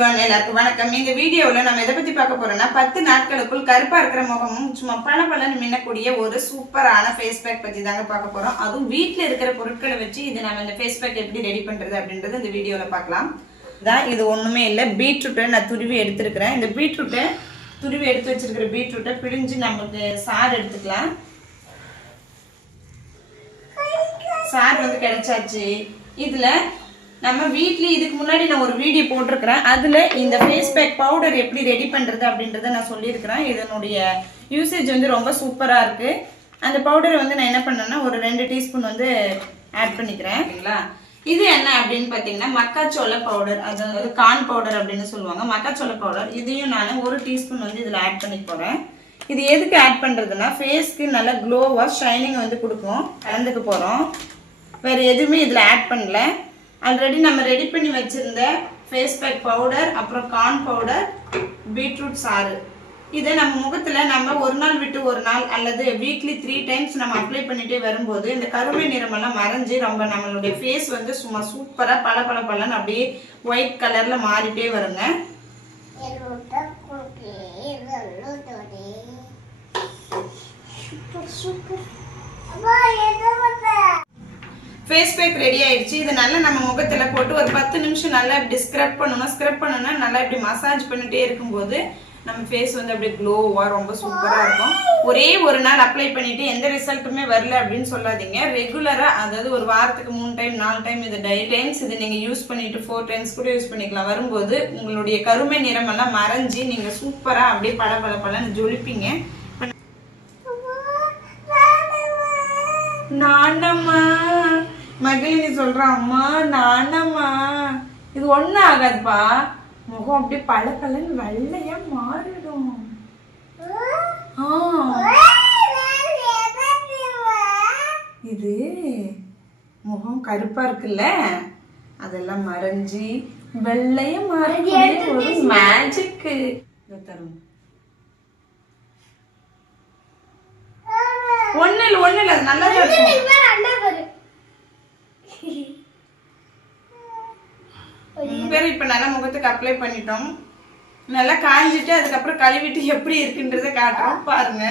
வணக்கம். இந்த வீடியோவில் நம்ம எதை பற்றி பார்க்க போறோம்னா பத்து நாட்களுக்குள் கருப்பாக இருக்கிற முகமும் சும்மா பல பலன்னு மின்னக்கூடிய ஒரு சூப்பரான ஃபேஸ் பேக் பற்றி தாங்க பார்க்க போகிறோம் அதுவும் வீட்டில் இருக்கிற பொருட்களை வச்சு இது நம்ம இந்த ஃபேஸ் பேக் எப்படி ரெடி பண்ணுறது அப்படின்றது இந்த வீடியோவில் பார்க்கலாம். தான் இது ஒன்றுமே இல்லை. பீட்ரூட்டை நான் துருவி எடுத்துருக்கிறேன். இந்த பீட்ரூட்டை துருவி எடுத்து வச்சிருக்கிற பீட்ரூட்டை பிழிஞ்சு நம்மளுக்கு சாறு எடுத்துக்கலாம். சார் வந்து கிடைச்சாச்சு. இதில் நம்ம வீட்லயே இதுக்கு முன்னாடி நான் ஒரு வீடியோ போட்டிருக்கிறேன். அதுல இந்த ஃபேஸ் பேக் பவுடர் எப்படி ரெடி பண்றது அப்படின்றத நான் சொல்லியிருக்கிறேன். இதனுடைய யூசேஜ் வந்து ரொம்ப சூப்பரா இருக்கு. அந்த பவுடரை வந்து நான் என்ன பண்ணேன்னா ஒரு ரெண்டு டீஸ்பூன் வந்து ஆட் பண்ணிக்கிறேன். ஓகேங்களா இது என்ன அப்படின்னு பார்த்தீங்கன்னா மக்காச்சோள பவுடர் அதாவது கார்ன் பவுடர் அப்படின்னு சொல்லுவாங்க. மக்காச்சோள பவுடர் இதையும் நான் ஒரு டீஸ்பூன் வந்து இதில் ஆட் பண்ணி போகிறேன் இது எதுக்கு ஆட் பண்ணுறதுன்னா ஃபேஸ்க்கு நல்ல க்ளோவாக ஷைனிங் வந்து கொடுக்கும். கலந்துக்க போகிறோம் வேறு எதுவுமே இதில் ஆட் பண்ணல. ஆல்ரெடி நம்ம ரெடி பண்ணி வச்சுருந்த ஃபேஸ் பேக் பவுடர் அப்புறம் கார்ன் பவுடர் பீட்ரூட் சாறு. இதை நம்ம முகத்தில் நம்ம ஒரு நாள் விட்டு ஒரு நாள் அல்லது வீக்லி த்ரீ டைம்ஸ் நம்ம அப்ளை பண்ணிட்டே வரும்போது இந்த கருமை நிறமெல்லாம் மறைஞ்சு ரொம்ப நம்மளுடைய ஃபேஸ் வந்து சும்மா சூப்பராக பல பல பலன்னு அப்படியே ஒயிட் கலரில் மாறிட்டே வருங்க. ஃபேஸ் பேக் ரெடி ஆயிடுச்சு. இது நல்லா நம்ம முகத்துல போட்டு ஒரு பத்து நிமிஷம் நல்லா இப்படி ஸ்க்ரப் பண்ணணும் ஸ்க்ரப் பண்ணணும்னா நல்லா இப்படி மசாஜ் பண்ணிட்டே இருக்கும்போது நம்ம ஃபேஸ் வந்து அப்படியே க்ளோவா ரொம்ப சூப்பரா இருக்கும். ஒரே ஒரு நாள் அப்ளை பண்ணிட்டு எந்த ரிசல்ட்டுமே வரல அப்படின்னு சொல்லாதீங்க. ரெகுலரா அதாவது ஒரு வாரத்துக்கு மூணு டைம் நாலு டைம் இது டை டைம்ஸ் இது நீங்க யூஸ் பண்ணிட்டு ஃபோர் டைம்ஸ் கூட யூஸ் பண்ணிக்கலாம். வரும்போது உங்களுடைய கருமை நிறமெல்லாம் மறைஞ்சு நீங்க சூப்பரா அப்படியே பல பல பலன்னு ஜொலிப்பீங்க நானம்மா மகிழினி சொல்றான் அம்மா நானம்மா. இது ஒண்ணும் ஆகாதுப்பா. முகம் அப்படியே பல பலன்னு வெள்ளையா மாறிடும். இது முகம் கருப்பா இருக்குல்ல? அதெல்லாம் மறைஞ்சி வெள்ளையா மாறக்கூடிய ஒரு மேஜிக் தரும். ஒண்ணு இல்ல ஒண்ணு இல்ல அது நல்லா இருக்கும். மூணு பேரும் இப்ப நல்லா முகத்துக்கு அப்ளை பண்ணிட்டோம். நல்லா காய்ஞ்சிட்டு அதுக்கப்புறம் கழுவிட்டு எப்படி இருக்குன்றத காட்டுறோம். பாருங்க.